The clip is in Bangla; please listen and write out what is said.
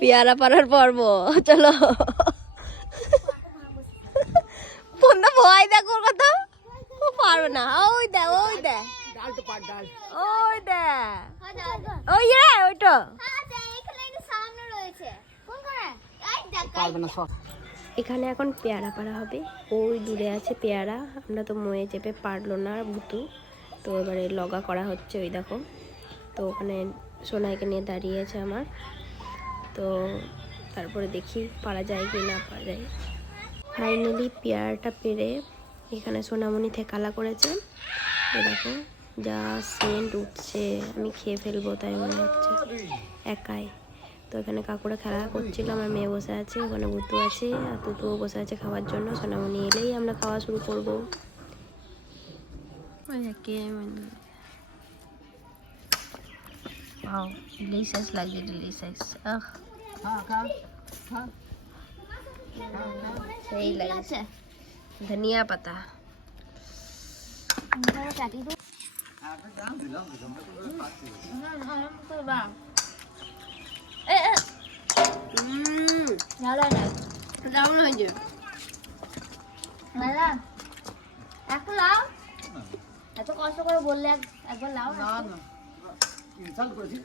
পেয়ারা পাড়ার পর্ব, চলো। বন্ধু ভয় দেখ ওর কথা, ও পারবে না। ওই দে, ওই দে, ওই দে, ওই রে, ওইটা এখানে এখন পেয়ারা পাড়া হবে। ওই দূরে আছে পেয়ারা, আমরা তো ময়ে চেপে পারলো না ভুতু, তো এবারে লগা করা হচ্ছে। ওই দেখো, তো ওখানে সোনাইকে নিয়ে দাঁড়িয়েছে আমার, তো তারপরে দেখি পারা যায় কি না পারা যায়। ফাইনালি পেয়ারাটা পেরে এখানে সোনামণি থেকালা করেছে। এ দেখো যা সেন্ট উঠছে, আমি খেয়ে ফেলবো তাই মনে হচ্ছে একাই। তো এখানে কাকুরা খেলা করছিল, আমার মেয়ে বসে আছে, ওখানে ভুতু আছে আর তুতুও বসে আছে খাওয়ার জন্য। সোনামণি এলেই আমরা খাওয়া শুরু করবো। Wow, delicious লাগছে, delicious. सही লাগছে। ধনিয়া পাতা এত কষ্ট করে বললে একবার লাও না। ইনসাল্ট করেছি।